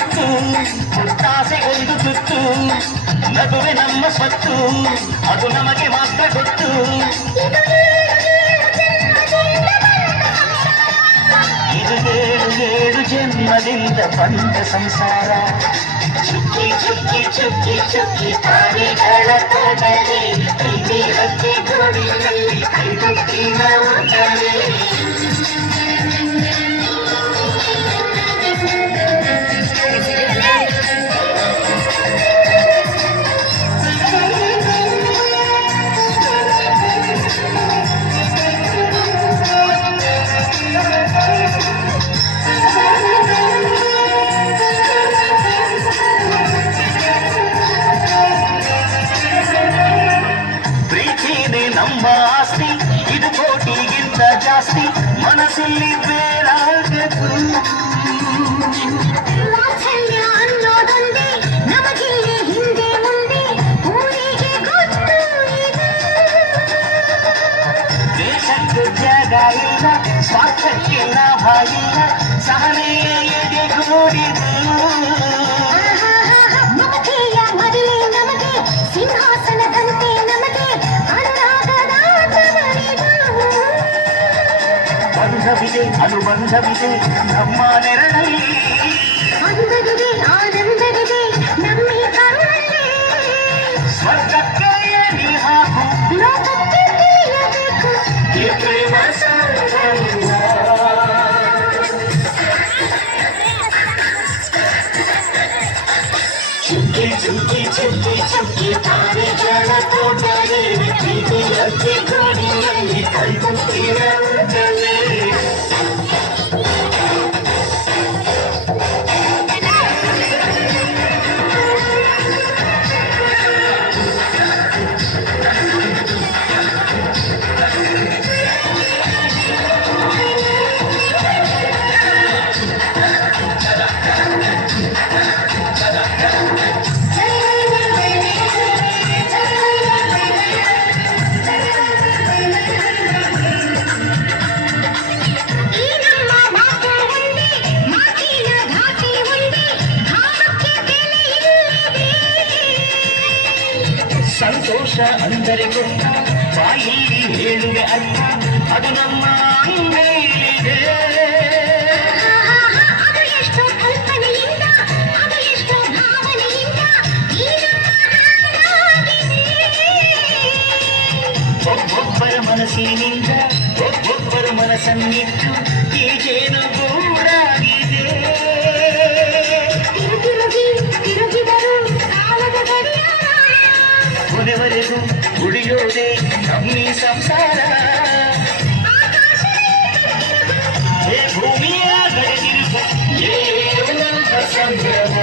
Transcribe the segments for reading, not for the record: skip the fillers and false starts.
ತುತ್ತು ತಾಸೆಗೊಂದು ತುತ್ತು ನಗುವೆ ನಮ್ಮ ಸ್ವತ್ತು ಅದು ನಮಗೆ ಮಾತ್ರ ಗೊತ್ತು ಇದು ಏಳು ಏಳು ಜನ್ಮದಿಂದ ಬಂದ ಸಂಸಾರ ಚುಕ್ಕಿ ಚುಕ್ಕಿ ಚುಕ್ಕಿ ಚುಕ್ಕಿ ತಾರೆಗಳ ತೋಟಲೆ ಇಲ್ಲಿ ಹಕ್ಕಿ ಗೂಡಿನಲ್ಲಿ ಕೈಗುತ್ತಿನ ಊಟಲೆ ನಮ್ಮ ಆಸ್ತಿ ಇದು ಕೋಟಿಗಿಂತ ಜಾಸ್ತಿ ಮನಸ್ಸಲ್ಲಿ ಬೇರಾಗದು ವಾತ್ಸಲ್ಯ ಅನ್ನೋದೊಂದೇ ನಮಗಿಲ್ಲಿ ಹಿಂದೆ ಮುಂದೆ ಊರಿಗೆ ಗೊತ್ತು ದೇಶಕ್ಕೆ ಜಾಗ ಇಲ್ಲ ಸ್ವಾರ್ಥಕ್ಕೆ ಲಾಭ ಇಲ್ಲ ಸಹನೆಯ ಎದೆಗೂಡಿದು ಮಮತೆಯ ಮದುವೆ ನಮಗೆ ಸಿಂಹಾಸನದಂತೆ ನಮಗೆ ಬಂಧವಿದೆ ಅನುಬಂಧವಿದೆ ನಮ್ಮ ನೆರಳಲ್ಲಿ ಅಂದವಿದೆ ಆನಂದವಿದೆ ನಮ್ಮ ಕರುಣಲ್ಲಿ ಸ್ವರ್ಗಕ್ಕೆ ನೀ ಹಾಕು ಲೋಕಕ್ಕೆ ತಿಳಿಯಬೇಕು ಈ ಪ್ರೇಮ ಸಂಗಮ ಚುಕ್ಕಿ ಚುಕ್ಕಿ ಚುಕ್ಕಿ ಚುಕ್ಕಿ ತಾರೆಗಳ ತೋಟಲೆ ಪ್ರೀತಿ ಹಕ್ಕಿ ಗೂಡಿನಲ್ಲಿ ಕೈಗುತ್ತಿನ ಊಟಲೆ ಸಂತೋಷ ಅಂದರೆ ಗೊತ್ತ ಬಾಯಲ್ಲಿ ಹೇಳುವೆ ಅರ್ಥ ಅದು ನಮ್ಮ ಅಂಗೈಲಿದೆ ಅದು ಎಷ್ಟೋ ಕಲ್ಪನೆಯಿಂದ ಅದು ಎಷ್ಟೋ ಭಾವನೆಯಿಂದ ಒಬ್ಬೊಬ್ಬರ ಮನಸ್ಸಿನಿಂದ ಒಬ್ಬೊಬ್ಬರ ಮನಸ್ಸನ್ನಿಟ್ಟು ಈ ಜೇನು ಗೂಡಾಗಿದೆ ಕೊನೆವರೆಗೂ ಉಳಿಯೋದೆ ನಮ್ಮಿ ಸಂಸಾರ ಹೇ ಭೂಮಿಯ ಬೆಳೆದಿರುವ ಏನುವಂತ ಸಂಭ್ರಮ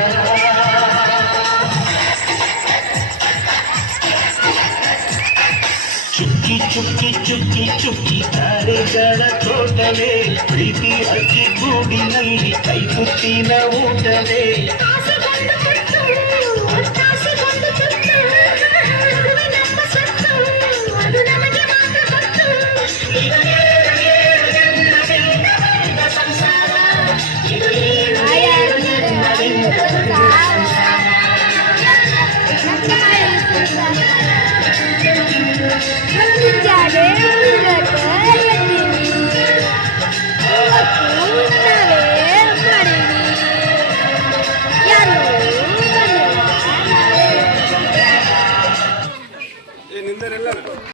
ಚುಕ್ಕಿ ಚುಕ್ಕಿ ಚುಕ್ಕಿ ಚುಕ್ಕಿ ತಾರೆಗಳ ತೋಟಲೆ ಪ್ರೀತಿ ಅಕ್ಕಿ ಗೂಡಿನಲ್ಲಿ ಕೈಗುತ್ತಿನ ಊಟಲೆ ನಿಂದರೆಲ್ಲ